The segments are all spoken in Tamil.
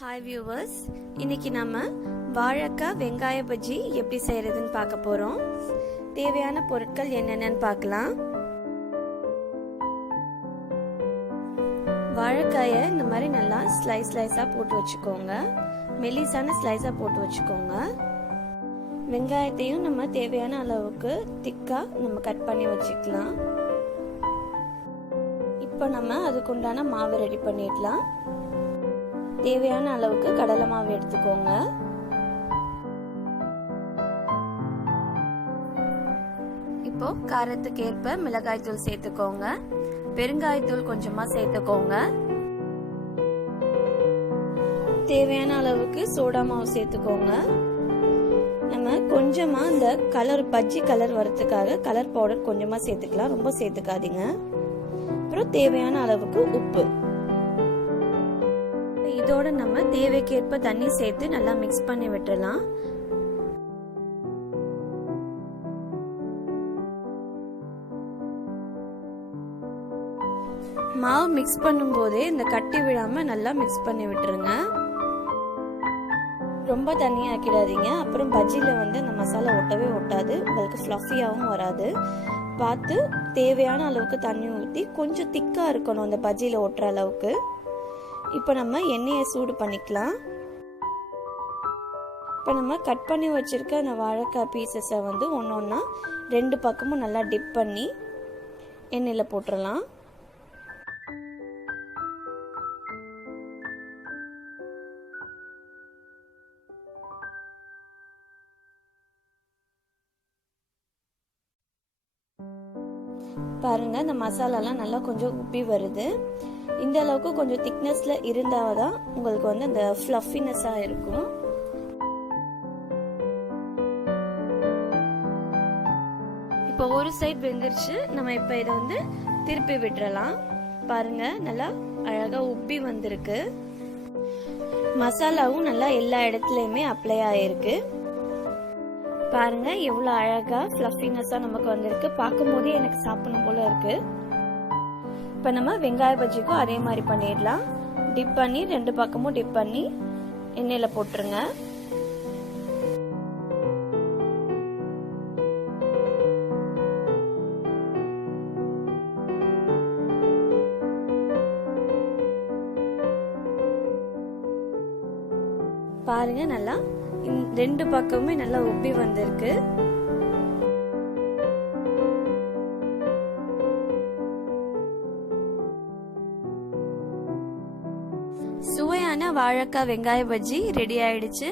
Hi viewers, இன்னைக்கு நம்ம வாழைக்காய் வெங்காய பஜ்ஜி எப்படி செய்யறதுன்னு பார்க்க போறோம். தேவையான பொருட்கள் என்னென்னன்னு பார்க்கலாம். வாழைக்காயை இந்த மாதிரி நல்லா ஸ்லைஸா போட்டு வச்சுக்கோங்க. மெல்லிசான ஸ்லைஸா போட்டு வச்சுக்கோங்க. வெங்காயத்தையும் நம்ம தேவையான அளவுக்கு திக்கா நம்ம கட் பண்ணி வச்சுக்கலாம். இப்போ நம்ம அதுக்குண்டான மாவு ரெடி பண்ணிடலாம். தேவையான அளவுக்கு கடலை மாவு எடுத்துக்கோங்க. இப்போ காரத்துக்கு ஏற்ப மிளகாய் தூள் சேர்த்துக்கோங்க. பெருங்காயத்தூள் கொஞ்சமா சேர்த்துக்கோங்க. தேவையான அளவுக்கு சோடா மாவு சேர்த்துக்கோங்க. நம்ம கொஞ்சமா இந்த கலர் பஜ்ஜி கலர் வரதுக்காக கலர் பவுடர் கொஞ்சமா சேர்த்துக்கலாம், ரொம்ப சேர்த்துக்காதீங்க. அப்புறம் தேவையான அளவுக்கு உப்பு. இதோட நம்ம தேவைக்கேற்ப தண்ணி சேர்த்து நல்லா மிக்ஸ் பண்ணி விட்டுறலாம். மாவு மிக்ஸ் பண்ணும் போதே இந்த கட்டி விடாம நல்லா மிக்ஸ் பண்ணி விட்டுருங்க. ரொம்ப தண்ணி ஆக்கிடாதீங்க, அப்புறம் பஜ்ஜில இந்த மசாலா ஒட்டவே ஒட்டாது, உங்களுக்கு ஃப்ளஃபியாவும் வராது. பார்த்து தேவையான அளவுக்கு தண்ணி ஊற்றி கொஞ்சம் திக்கா இருக்கணும் அந்த பஜ்ஜில ஒட்டுற அளவுக்கு. இப்போ நம்ம எண்ணெயை சூடு பண்ணிக்கலாம். இப்போ நம்ம கட் பண்ணி வச்சிருக்க அந்த வாழைக்காய் பீசஸை ஒன்றா ரெண்டு பக்கமும் நல்லா டிப் பண்ணி எண்ணெயில் போட்டுடலாம். பாருங்க, இந்த மசாலாலாம் நல்லா கொஞ்சம் உப்பி வருது. இந்த அளவுக்கு கொஞ்சம் திக்னஸ்ல இருந்தாதான் உங்களுக்கு அந்த ஃப்ளஃபினஸா இருக்கும். இப்போ ஒரு சைடு வெந்துருச்சு. நம்ம இப்ப இதை திருப்பி விட்டுறலாம். பாருங்க, நல்லா அழகா உப்பி வந்திருக்கு. மசாலாவும் நல்லா எல்லா இடத்துலயுமே அப்ளை ஆயிருக்கு. பாருங்க எவ்வளவு அழகா ஃப்ளஃபினஸா நமக்கு வந்திருக்கு. பார்க்கும் போதே எனக்கு சாப்பிடணும் போல இருக்கு. இப்ப நம்ம வெங்காய பஜ்ஜிக்கும் அதே மாதிரி பண்ணிடலாம். டிப் பண்ணி ரெண்டு பக்கமும் டிப் பண்ணி எண்ணெயில போட்டுருங்க. பாருங்க, நல்லா ரெண்டு பக்கமுமே நல்லா உப்பி வந்திருக்கு. சுவையான வாழைக்காய் வெங்காய பஜ்ஜி ரெடி ஆயிடுச்சு.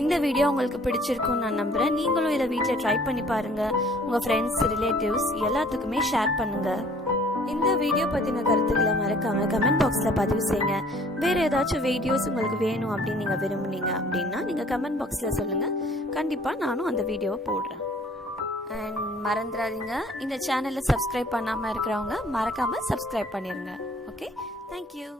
இந்த வீடியோ உங்களுக்கு பிடிச்சிருக்கும்னு நான் நம்புறேன். நீங்களும் இதை வீட்டில் ட்ரை பண்ணி பாருங்க. உங்க ஃப்ரெண்ட்ஸ், ரிலேட்டிவ்ஸ் எல்லாத்துக்குமே ஷேர் பண்ணுங்க. இந்த வீடியோ பத்தின கருத்துக்களை மறக்காம கமெண்ட் பாக்ஸ்ல பதிவு செய்யுங்க. வேற ஏதாச்சும் வீடியோஸ் உங்களுக்கு வேணும் அப்படின்னு நீங்க விரும்புனீங்க அப்படின்னா நீங்க கமெண்ட் பாக்ஸ்ல சொல்லுங்க. கண்டிப்பா நானும் அந்த வீடியோவை போடுறேன். அண்ட் மறந்துடாதீங்க, இந்த சேனலை சப்ஸ்கிரைப் பண்ணாம இருக்கிறவங்க மறக்காம சப்ஸ்கிரைப் பண்ணிருங்க. Okay, thank you.